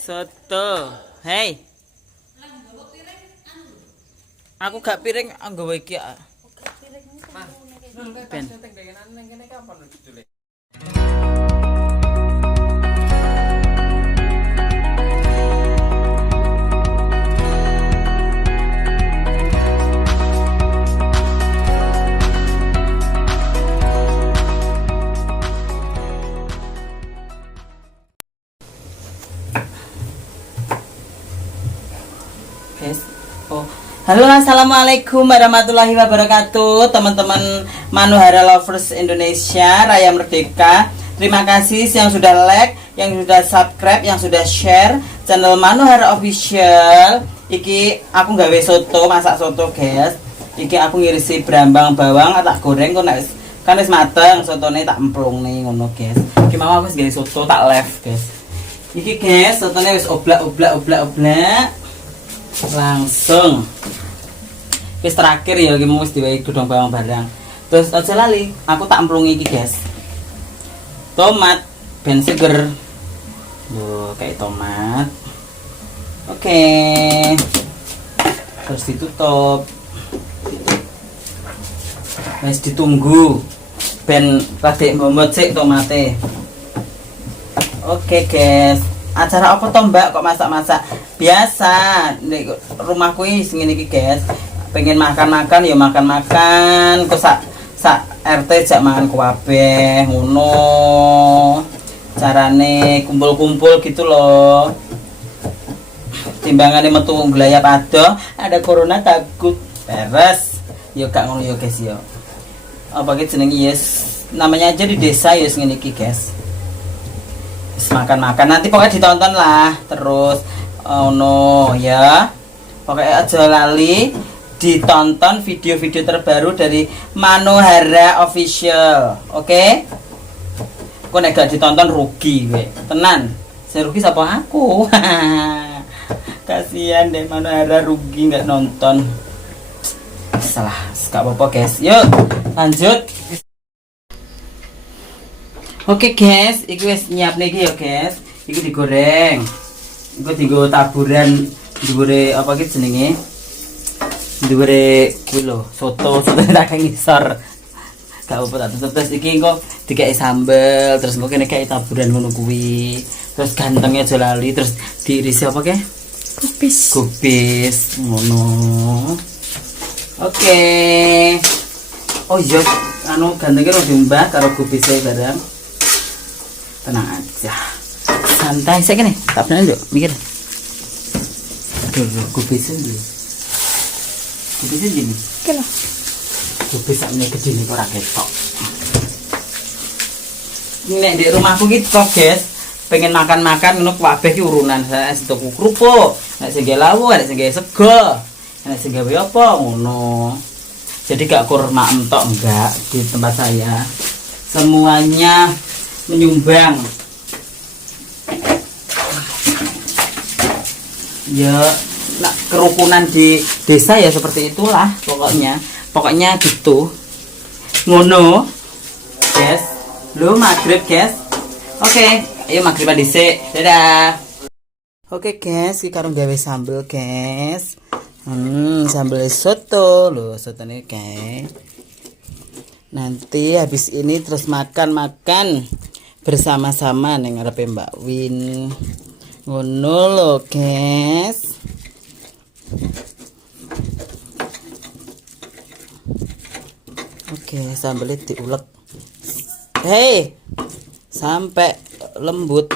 Soto. Hei. Aku gak piring nggawa iki. Ben. Oh. Halo, assalamualaikum warahmatullahi wabarakatuh, teman-teman Manuhara Lovers Indonesia, Raya Merdeka. Terima kasih yang sudah like, yang sudah subscribe, yang sudah share channel Manuhara Official. Iki aku gawe soto, masak soto, guys. Iki aku ngirisi brambang bawang, tak goreng kok nek kan wis mateng, sotone tak emplung nih ngono, guys. Iki mau aku wis gawe soto tak left, guys. Iki guys, sotone wis oblak. Langsung wis terakhir ya iki mesti diwai godhong bawang barang. Terus aja lali, aku tak emplungi iki, guys. Tomat ben seger. Loh, kayak tomat. Oke. Terus ditutup. Wis ditunggu ben rada mbomot sik tomate. Oke, guys. Acara apa toh Mbak kok masak-masak? Biasa di rumahku ini ngene iki, guys. Pengen makan-makan ya makan-makan, kok sak RT jak mangan kabeh ngono. Carane kumpul-kumpul gitu loh. Timbangane metu glayap adoh, ada corona takut. Beres. Ya gak ngono ya, guys ya. Apa ki jenenge yes, namanya aja di desa ya ngene iki, guys. Makan-makan nanti pokoknya ditonton lah terus. Oh no ya, pokoknya aja lali ditonton video-video terbaru dari Manuhara Official. Oke? Kok nek gak ditonton rugi we. Tenan. Saya rugi siapa aku? Kasihan deh Manuhara rugi nggak nonton. Salah, gak apa-apa, guys. Yuk, lanjut. Oke, guys, iki wis nyiap niki ya, guys. Iki digoreng. Iku dienggo taburan dhuwure apa iki jenenge? Dhuwure kuwi lho, soto tak ngisor. Gak apa tak terus iki engko dikeki sambel, terus engko kene kei taburan ngono kuwi. Terus gantengnya aja lali, terus diirisi apa ke? Kubis ngono. Oke. Oh iya, anu gantengnya ora diumbah karo kubisnya bareng. Tenang aja, santai saya gini, tak pernah yuk mikir. Aduh, kubisnya gini. Kenapa? Kubisnya gede nih orang ketok. Nek di rumahku gitu, guys. Pengen makan-makan, ngono kabeh ki urunan. Saya tuku kerupuk, nek sing lawu, nek sing sego, nek sing gawe apa ngono. Jadi gak kurma entok enggak di tempat saya. Semuanya menyumbang ya, nah, kerukunan di desa ya seperti itulah pokoknya gitu ngono, guys. Lu maghrib, guys. Oke, ayo maghriban dhisik. Dadah. Oke, guys, iki karo gawe sambel, guys. Sambel soto lho, sotone, guys. Nanti habis ini terus makan bersama-sama ning ngarepe Mbak Win. Ngono lho, guys. Oke, sambelnya diulek. Hei, sampai lembut.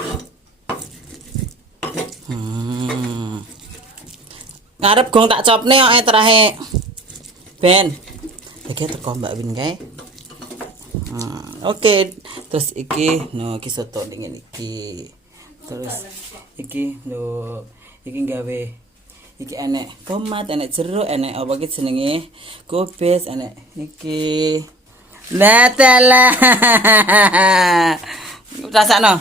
Ngarep gong tak copne kok terahe. Ben. Iki teko Mbak Win kae. Oke, terus iki no iki soto ning iki. Terus iki no iki gawe iki enek tomat, enek jeruk, enek apa iki jenenge? Kubis, enek iki. Lah dalah. Rasakno.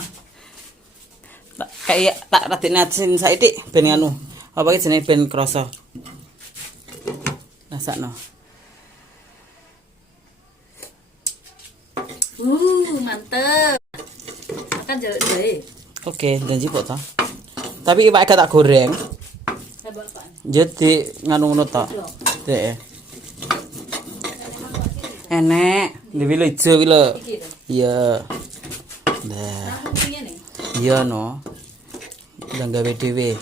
Kayak tak radine asin saiki ben anu. Apa iki jenenge ben krasa. Rasakno. Mantep. Makan jahe. Oke, janji kok toh. Tapi iwak tak goreng. Jadi nganu-nganu tok. Dek. Enek, dewe lho ijo iki lho. Iya. Nah. Iya no. Udah gawe dhewe.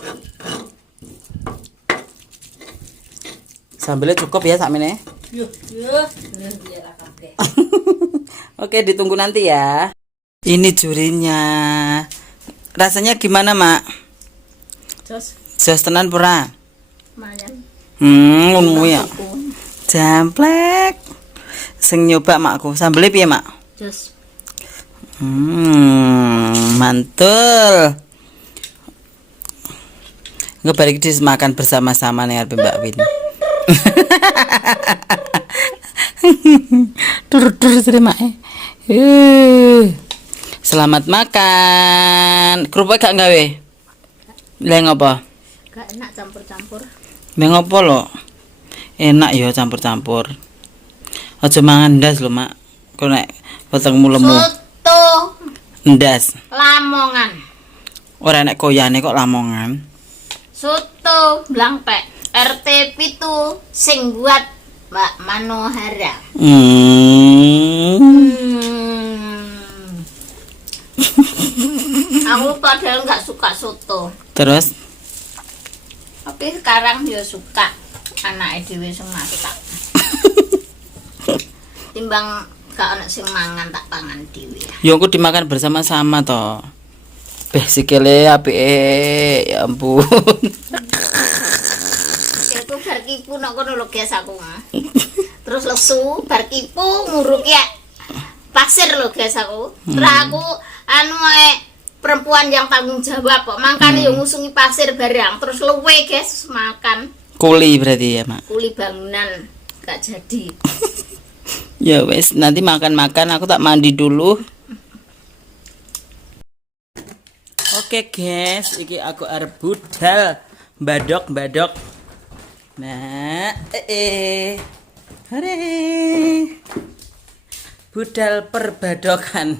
Sambelnya cukup ya sakmene. Yo, biar kabeh. Oke, ditunggu nanti ya. Ini jurinya. Rasanya gimana, Mak? Jos tenan pura. Lumayan. Ngono ya. Jamplek. Sing nyoba makku. Sambelnya piye, Mak? Jos. Mantul. Nggak balik makan bersama-sama nih Mbak Win. Dur terima selamat makan. Kerupuk gak gawe? Lah ngopo? Gak enak campur-campur. Lah ngopo lo? Enak ya campur-campur. Aja mangan ndas lho, Mak. Kok nek potongmu lemu. Soto Ndas. Lamongan. Ora nek koyane kok Lamongan. Soto Blangpek. RT Pitu sing buat Mbak Manohara. Aku padahal nggak suka soto. Terus? Tapi sekarang dia suka. Anak dhewe sing mati tak. Timbang gak ana sing mangan tak pangan dhewe. Ya aku dimakan bersama-sama toh. Sikile apike ya ampun. Itu bar kipu nek kono lho guys aku. Terus lesu bar kipu nguruk ya pasir lho guys aku. Terus aku perempuan yang tanggung jawab kok makane yo ngusungi pasir barang terus luwe guys makan. Kuli berarti ya, Mak. Kuli bangunan gak jadi. Ya wes, nanti makan-makan aku tak mandi dulu. Oke guys, iki aku arep budal badok. Nah, hore. Budal perbadokan.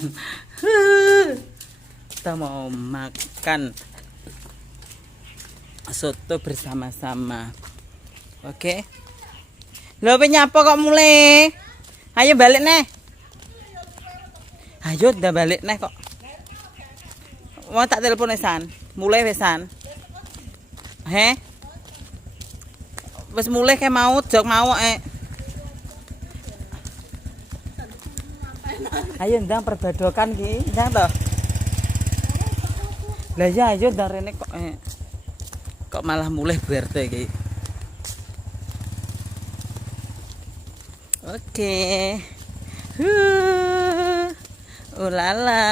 Kita mau makan soto bersama-sama. Oke. Lho nyapa kok mulai? Ayo balik neh. Ayo udah balik neh kok. Mau tak telepon Esan. Mulai Esan. Wes mulai kayak mau jok mau Ayo ndang perbadokan ki, ndang toh. Lah ya ayo ndang rene kok kok malah mulai BRT ki. Oke. Ulala.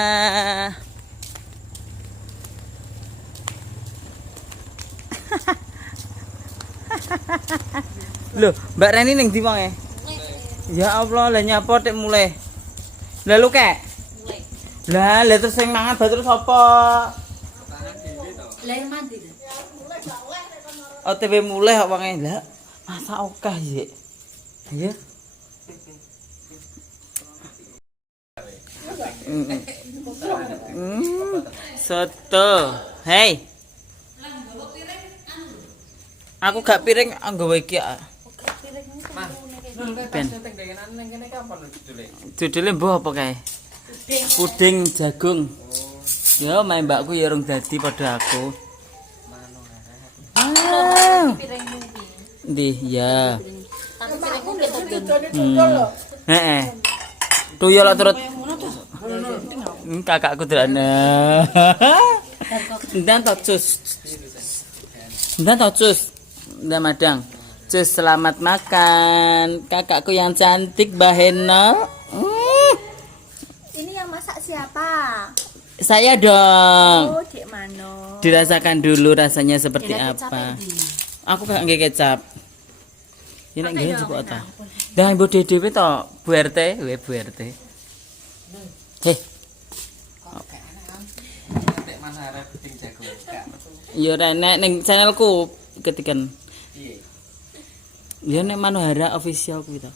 Loh, Mbak Reni ning ndi wong Ya Allah, lah nyapa tek mulai. Lah lu kek? Mulai. Lah terus sing mangan terus apa? Lah mati. OTW mulai kok wonge. Lah, masa okah sih? Iya. Soto. Hei. Aku gak piring nggawe iki. Ben. Judule mbah apa kae? Puding jagung. Ya, mae mbakku ya urung dadi padha aku. Ndi, ya. Heeh. Tuyul lak turut. Kakakku delane. Ndan tocus. Ndan madang. Cus selamat makan. Kakakku yang cantik Mbak Heno. Ini yang masak siapa? Saya dong. Oh, Dek Mano. Dirasakan dulu rasanya seperti apa. Aku gak nggih kecap. Ya nek nggih coba ta. Dah ibu dhewe to, Bu RT, Bu RT. Nek Manara Puding Jagung. Ya nek ning channelku ketikan. Piye? Ya nek Manohara official kuwi to.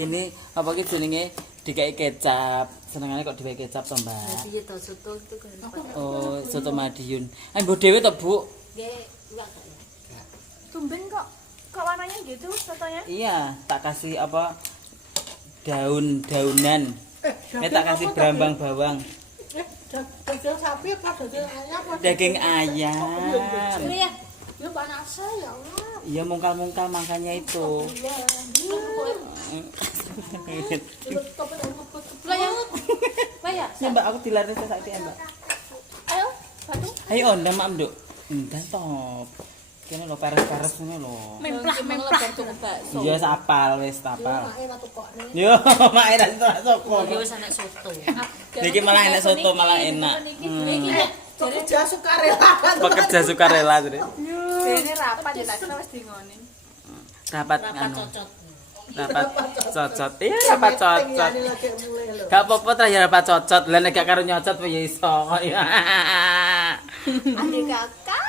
Ini apa ki jenenge dikai kecap. Senengane kok dikai kecap to, Mbak? Piye to soto itu kan. Oh, soto Madiun. Mbok dhewe to, Bu? Nggih, enggak. Tumben kok warnanya gitu sotonya. Iya, tak kasih apa daun-daunan. Tak kasih berambang bawang. Daging sapi apa daging ayam? Daging ayam. Ya. Ya panas ya Allah. Iya mungkal-mungkal makanya itu. Lah ya. Lah ya. Ya Mbak, aku dilaris sakti Mbak. Ayo, batu. Ayo onda mak Nduk. Endan top. Kene lho pares-pares ngene lho. Memplah tuh bakso. Iya sapal wis tapal. Enak tukokne. Yo, mak enak soko. Ya wis anak soto. Niki malah enak soto malah enak. Iki ya. Pekerja sukarela. Pekerja sukarela jadi. Dene rapat ya tak kira wis dingoni. Rapat Rapat anu. cocot. Rapat cocot. Iya, rapat cocot. Ini lagi mulai lho. Gak apa-apa ta ya rapat cocot. Lah nek gak karo nyocot ya iso. Adik kakak.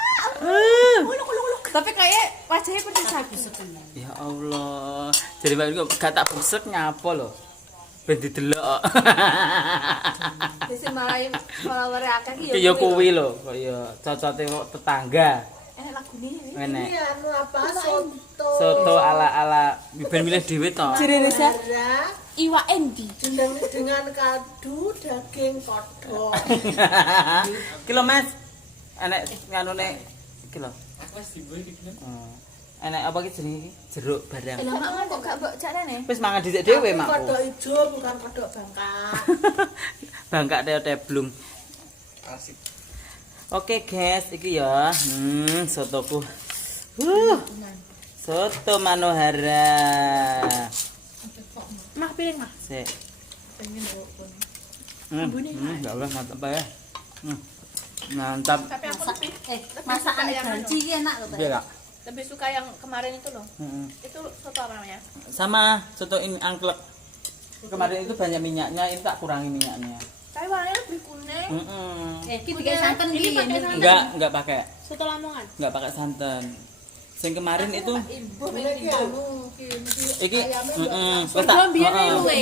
Tapi kayak wajahnya persis sapi. Ya Allah. Jadi Mbak kok gak tak busek nyapa lho. Ben didelok. Dise marai follower akeh iki Ya kuwi lho, kaya cocote kok tetangga. enak lagune iki. Enek. Ini anu apa soto. Soto ala-ala ben milih dhewe to. Ciri rasa Ada iwa endi. dengan kadu daging kodok. Kilo Mas. Enek nganune kilo. Oh. Enek apa ki jenenge iki? Jeruk barang. Lah makmu kok gak mbok jakne? Wis mangan dhisik dhewe makku. Kodok ijo bukan kodok bangka. Bangkak teblung. Oke guys, iki ya. Sotoku. Soto Manohara. Mah piring mah. Sik. Enggak usah mantap Pak ya. Mantap. Tapi aku lebih Masakan ganji iki enak lho, Pak. Iya Kak. lebih suka yang kemarin itu loh. Mm-mm. Itu soto apa namanya? Sama soto ini angklek. Kemarin itu banyak minyaknya, ini tak kurangi minyaknya. Tapi warnanya lebih kuning. Iki dikai santen Ini iki pakai ya. santan. Enggak pakai. Soto Lamongan. Enggak pakai santan. Sing kemarin itu Ibu Ini anu iki wis tak. Belum biar heeh. luwe.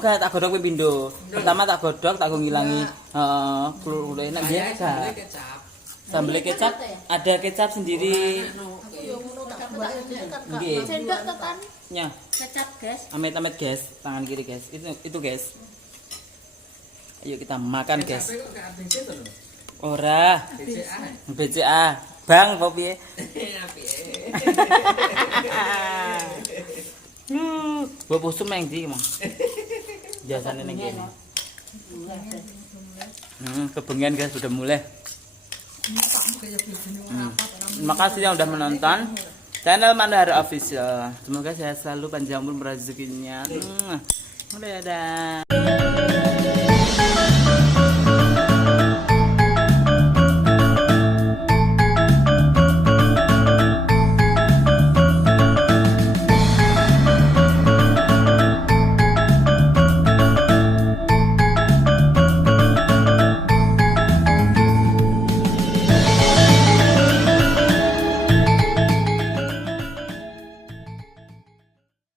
Oke, tak godhog kuwi pindho. Pertama tak godhog, tak ngilangi heeh, klur enak ya, Kak. Sambel kecap, ada kecap sendiri. Nggih. Sendok tekan. Nya, Kecap, guys. amit-amit guys, tangan kiri guys. Itu guys. Ayo kita makan guys. Ora. BCA. Bang, apa piye? Mbok pusum nang ndi, Mang? Biasane ning kene. Kebengen guys sudah mulai. Terima kasih yang sudah menonton channel Manohara Official. Semoga sehat selalu, panjang umur rezekinya. Dadah.